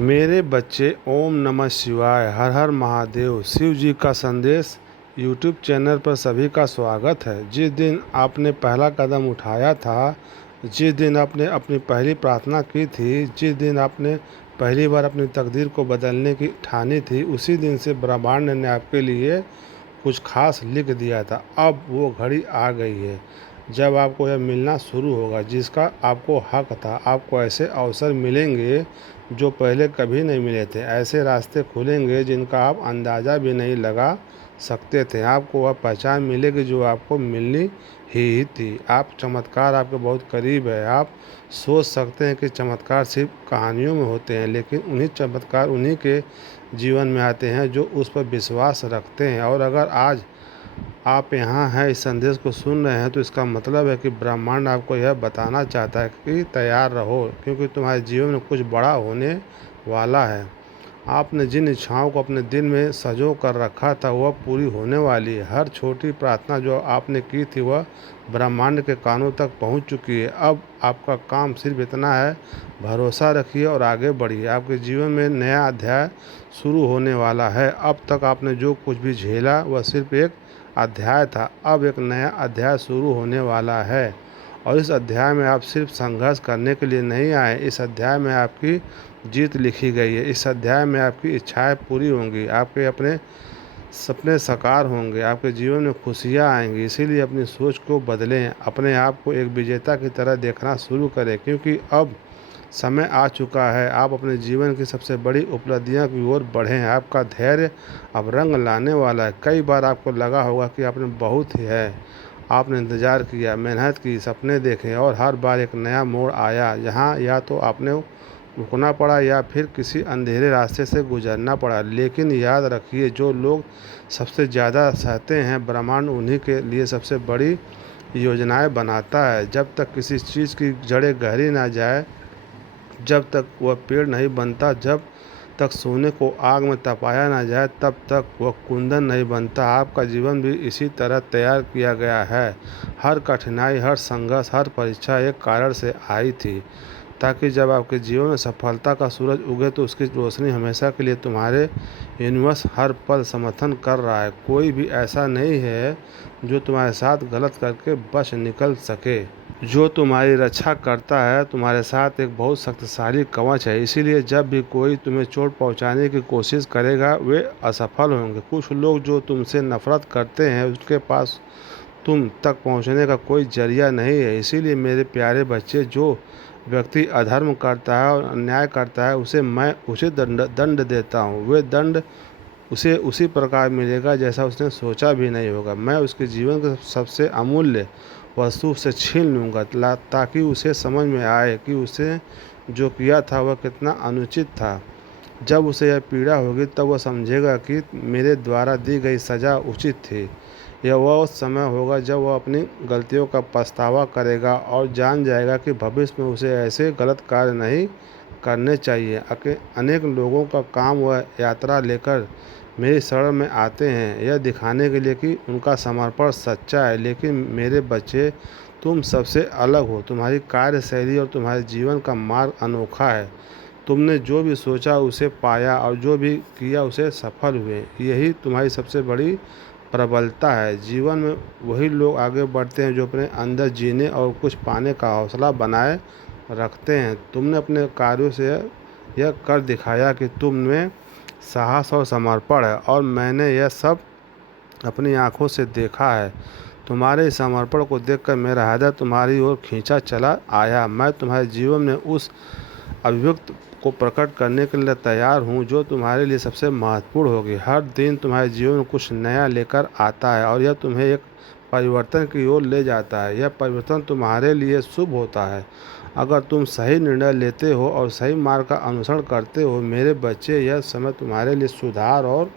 मेरे बच्चे, ओम नमः शिवाय, हर हर महादेव। शिव जी का संदेश यूट्यूब चैनल पर सभी का स्वागत है। जिस दिन आपने पहला कदम उठाया था, जिस दिन आपने अपनी पहली प्रार्थना की थी, जिस दिन आपने पहली बार अपनी तकदीर को बदलने की ठानी थी, उसी दिन से ब्रह्मांड ने आपके लिए कुछ खास लिख दिया था। अब वो घड़ी आ गई है जब आपको यह मिलना शुरू होगा जिसका आपको हक था। आपको ऐसे अवसर मिलेंगे जो पहले कभी नहीं मिले थे। ऐसे रास्ते खुलेंगे जिनका आप अंदाज़ा भी नहीं लगा सकते थे। आपको वह पहचान मिलेगी जो आपको मिलनी ही थी। आप चमत्कार आपके बहुत करीब है। आप सोच सकते हैं कि चमत्कार सिर्फ कहानियों में होते हैं, लेकिन उन्हीं चमत्कार उन्हीं के जीवन में आते हैं जो उस पर विश्वास रखते हैं। और अगर आज आप यहाँ हैं, इस संदेश को सुन रहे हैं, तो इसका मतलब है कि ब्रह्मांड आपको यह बताना चाहता है कि तैयार रहो, क्योंकि तुम्हारे जीवन में कुछ बड़ा होने वाला है। आपने जिन इच्छाओं को अपने दिल में संजो कर रखा था वह पूरी होने वाली है। हर छोटी प्रार्थना जो आपने की थी वह ब्रह्मांड के कानों तक पहुंच चुकी है। अब आपका काम सिर्फ इतना है, भरोसा रखिए और आगे बढ़िए। आपके जीवन में नया अध्याय शुरू होने वाला है। अब तक आपने जो कुछ भी झेला वह सिर्फ एक अध्याय था। अब एक नया अध्याय शुरू होने वाला है, और इस अध्याय में आप सिर्फ संघर्ष करने के लिए नहीं आए। इस अध्याय में आपकी जीत लिखी गई है। इस अध्याय में आपकी इच्छाएं पूरी होंगी, आपके अपने सपने साकार होंगे, आपके जीवन में खुशियां आएंगी। इसीलिए अपनी सोच को बदलें, अपने आप को एक विजेता की तरह देखना शुरू करें, क्योंकि अब समय आ चुका है। आप अपने जीवन की सबसे बड़ी उपलब्धियां की ओर बढ़ें। आपका धैर्य अब रंग लाने वाला है। कई बार आपको लगा होगा कि आपने बहुत ही है, आपने इंतज़ार किया, मेहनत की, सपने देखे, और हर बार एक नया मोड़ आया जहां या तो आपने रुकना पड़ा या फिर किसी अंधेरे रास्ते से गुजरना पड़ा। लेकिन याद रखिए, जो लोग सबसे ज़्यादा सहते हैं, ब्रह्मांड उन्हीं के लिए सबसे बड़ी योजनाएं बनाता है। जब तक किसी चीज़ की जड़ें गहरी ना जाए, जब तक वह पेड़ नहीं बनता, जब तक सोने को आग में तपाया ना जाए, तब तक वह कुंदन नहीं बनता। आपका जीवन भी इसी तरह तैयार किया गया है। हर कठिनाई, हर संघर्ष, हर परीक्षा एक कारण से आई थी, ताकि जब आपके जीवन में सफलता का सूरज उगे तो उसकी रोशनी हमेशा के लिए तुम्हारे यूनिवर्स हर पल समर्थन कर रहा है। कोई भी ऐसा नहीं है जो तुम्हारे साथ गलत करके बच निकल सके। जो तुम्हारी रक्षा करता है तुम्हारे साथ एक बहुत शक्तिशाली कवच है। इसीलिए जब भी कोई तुम्हें चोट पहुंचाने की कोशिश करेगा वे असफल होंगे। कुछ लोग जो तुमसे नफरत करते हैं उसके पास तुम तक पहुंचने का कोई जरिया नहीं है। इसीलिए मेरे प्यारे बच्चे, जो व्यक्ति अधर्म करता है और अन्याय करता है उसे मैं उचित दंड देता हूँ। वे दंड उसे उसी प्रकार मिलेगा जैसा उसने सोचा भी नहीं होगा। मैं उसके जीवन के सबसे अमूल्य वस्तु से छीन लूँगा, ताकि उसे समझ में आए कि उसे जो किया था वह कितना अनुचित था। जब उसे यह पीड़ा होगी तब वह समझेगा कि मेरे द्वारा दी गई सज़ा उचित थी। यह वह समय होगा जब वह अपनी गलतियों का पछतावा करेगा और जान जाएगा कि भविष्य में उसे ऐसे गलत कार्य नहीं करने चाहिए। अनेक लोगों का काम वह यात्रा लेकर मेरी शरण में आते हैं, यह दिखाने के लिए कि उनका समर्पण सच्चा है। लेकिन मेरे बच्चे, तुम सबसे अलग हो। तुम्हारी कार्यशैली और तुम्हारे जीवन का मार्ग अनोखा है। तुमने जो भी सोचा उसे पाया, और जो भी किया उसे सफल हुए। यही तुम्हारी सबसे बड़ी प्रबलता है। जीवन में वही लोग आगे बढ़ते हैं जो अपने अंदर जीने और कुछ पाने का हौसला बनाए रखते हैं। तुमने अपने कार्यों से यह कर दिखाया कि तुम में साहस और समर्पण है, और मैंने यह सब अपनी आंखों से देखा है। तुम्हारे इस समर्पण को देखकर मेरा हृदय तुम्हारी ओर खींचा चला आया। मैं तुम्हारे जीवन में उस अभिव्यक्त को प्रकट करने के लिए तैयार हूँ जो तुम्हारे लिए सबसे महत्वपूर्ण होगी। हर दिन तुम्हारे जीवन में कुछ नया लेकर आता है, और यह तुम्हें एक परिवर्तन की ओर ले जाता है। यह परिवर्तन तुम्हारे लिए शुभ होता है अगर तुम सही निर्णय लेते हो और सही मार्ग का अनुसरण करते हो। मेरे बच्चे, यह समय तुम्हारे लिए सुधार और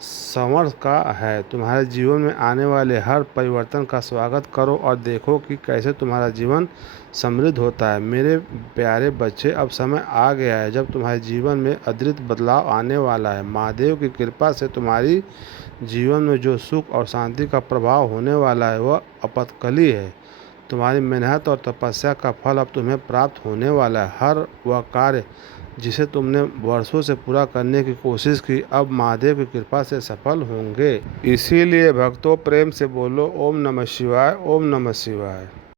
समर्थ का है। तुम्हारे जीवन में आने वाले हर परिवर्तन का स्वागत करो और देखो कि कैसे तुम्हारा जीवन समृद्ध होता है। मेरे प्यारे बच्चे, अब समय आ गया है जब तुम्हारे जीवन में अद्भुत बदलाव आने वाला है। महादेव की कृपा से तुम्हारी जीवन में जो सुख और शांति का प्रभाव होने वाला है वह अपतकली है। तुम्हारी मेहनत और तपस्या का फल अब तुम्हें प्राप्त होने वाला है। हर वह कार्य जिसे तुमने वर्षों से पूरा करने की कोशिश की, अब महादेव की कृपा से सफल होंगे। इसीलिए भक्तों, प्रेम से बोलो ओम नमः शिवाय, ओम नमः शिवाय।